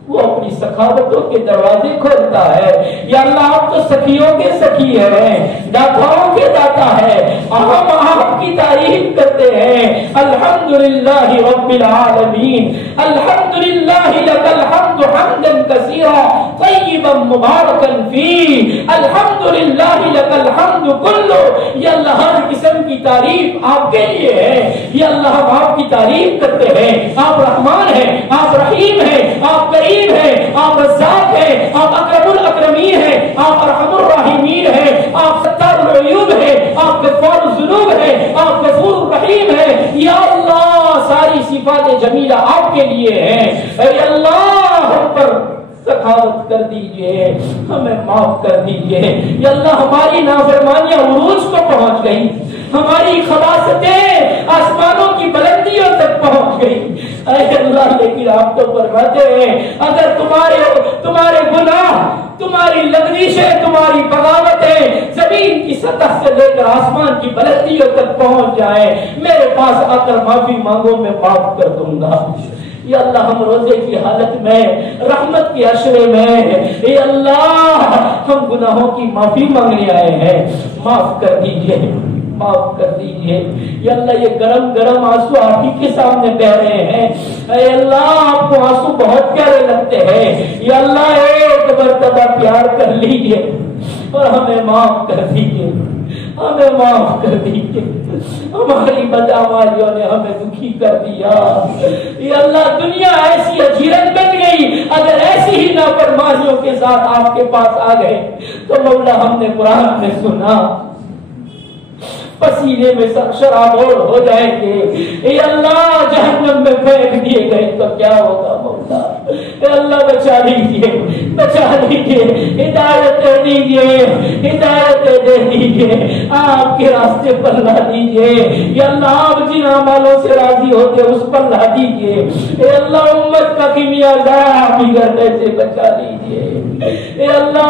وہ اپنی سخاوتوں کے دروازے کھولتا ہے۔ یا اللہ آپ تو سخیوں کے سخی ہیں، داتاؤں کے داتا ہے، ہم آپ کی تعریف کرتے ہیں۔ الحمدللہ رب العالمین، الحمدللہ لک الحمد حمدا کثیرا طیبا مبارکا فیہ، الحمدللہ لک الحمد کلہ۔ یا اللہ ہر قسم کی تعریف آپ کے لیے ہے، یا اللہ ہم آپ کی تعریف کرتے ہیں۔ آپ رحمان ہیں، آپ رحیم ہیں، آپ کریم ہے، آپ رزاق ہے، آپ اکرم الاکرمین ہے، آپ ارحم الراحمین ہے، آپ ستار العیوب ہے، آپ غفار الذنوب ہے، آپ غفور الرحیم ہے۔ یا اللہ ساری صفات جمیلہ آپ کے لیے ہیں۔ اے اللہ ہم پر سخاوت کر دیجئے، ہمیں معاف کر دیجئے۔ یا اللہ ہماری نافرمانیاں عروج کو پہنچ گئی، ہماری خباثتیں آسمانوں کی بلندیوں تک پہنچ گئی۔ اے اللہ لیکن آپ تو فرماتے ہیں اگر تمہارے گناہ، تمہاری لغزشیں، تمہاری بغاوتیں زمین کی سطح سے لے کر آسمان کی بلندیوں تک پہنچ جائیں، میرے پاس آ کر معافی مانگو میں معاف کر دوں گا۔ یا اللہ ہم روزے کی حالت میں، رحمت کے عشرے میں، اے اللہ ہم گناہوں کی معافی مانگنے آئے ہیں، معاف کر دیجئے، معاف کر دیجئے۔ یا اللہ یہ گرم گرم آنسو آپ ہی کے سامنے بہ رہے ہیں، اے اللہ آپ کو آنسو بہت پیارے لگتے ہیں۔ یا اللہ ایک مرتبہ پیار کر لیجئے اور ہمیں معاف کر دیجئے، ہمیں معاف کر دیجئے۔ ہماری بدعمالیوں نے ہمیں دکھی کر دیا۔ یا اللہ دنیا ایسی اجیرت بن گئی، اگر ایسی ہی نافرمانیوں کے ساتھ آپ کے پاس آ گئے تو مولا ہم نے قرآن میں سنا پسینے میں شرابور ہو جائیں گے، اے اللہ جہنم میں پھینک دیے گئے تو کیا ہوگا مولا؟ اے اللہ بچا لیجئے، بچا لیجئے، ہدایت دے دیجئے، ہدایت دے دیجئے، آپ کے راستے پر لا دیجئے۔ یا اللہ آپ جن اعمالوں سے راضی ہوتے اس پر لا دیجئے۔ اے اللہ امت کا خمیازہ بگڑنے سے بچا لیجئے۔ اے اللہ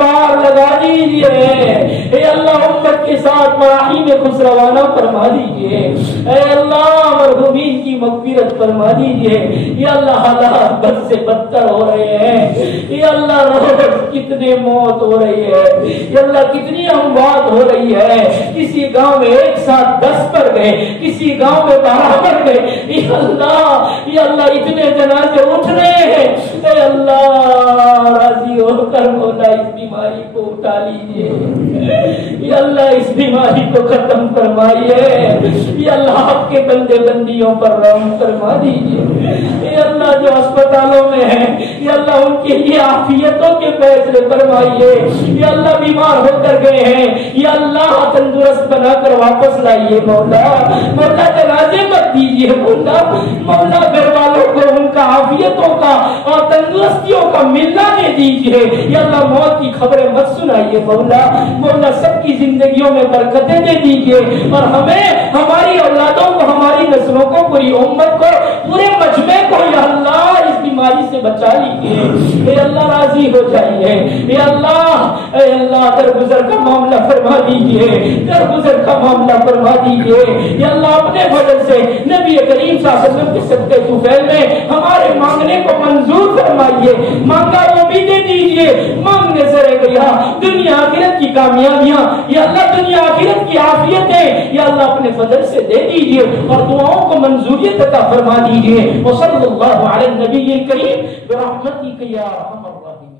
پار لگا دیجئے۔ اے اللہ امت کے ساتھ مراحیم خسروانہ فرما دیجئے۔ اے اللہ مرحومین کی مغفرت فرما دیجئے۔ یا اللہ حالات بد سے بدتر ہو رہے ہیں، یا اللہ روز کتنے موت ہو رہی ہے، یا اللہ کتنی اموات ہو رہی ہے، کسی گاؤں میں ایک ساتھ 10 پر گئے، کسی گاؤں میں 12 پر گئے۔ یا اللہ اتنے جنازے اٹھ رہے ہیں، اے اللہ راضی ہو کر مولا اس بیماری کو اٹھا لیجئے۔ یا اللہ اس بیماری کو ختم فرمائیے، یا اللہ آپ کے بندے بندیوں پر رحم فرما دیجیے، یا اللہ جو اسپتالوں میں ہیں یا اللہ ان کے لیے عافیتوں کے فیصلے فرمائیے، یا اللہ بیمار ہو کر گئے ہیں یا اللہ تندرست بنا کر واپس لائیے، مولا مولا جنازے مت دیجیے، مولا مولا گھر والوں کو ان کا عافیتوں کا اور تندرستیوں کا ملنا دے دیجیے، یا اللہ موت کی خبریں مت سنائیے، مولا مولا سب کی زندگیوں میں برکتیں دے دیجیے، اور ہمیں ہماری اولادوں کو ہماری نسلوں کو پوری امت کو پورے مجمع کو یا اللہ اس بیماری سے بچا لیجیے، اے اللہ راضی ہو جائیے، اے اللہ درگزر کا معاملہ فرما دیجیے، درگزر کا معاملہ فرما دیجیے، یا اللہ اپنے فضل سے نبی کریم صلی اللہ علیہ وسلم کے صدقے طفیل میں ہمارے مانگنے کو منظور فرمائیے، مانگا وہ بھی دے دیجیے، مانگنے سے رہ گیا دنیا آخرت کی کامیابیاں یا اللہ دنیا آخرت کی عافیتیں یا اللہ اپنے فضل سے دے دیجیے، اور دعاؤں کو منظوریت عطا فرما دیجیے، وصلی اللہ علی النبی الکریم برحمتک یا ارحم الراحمین۔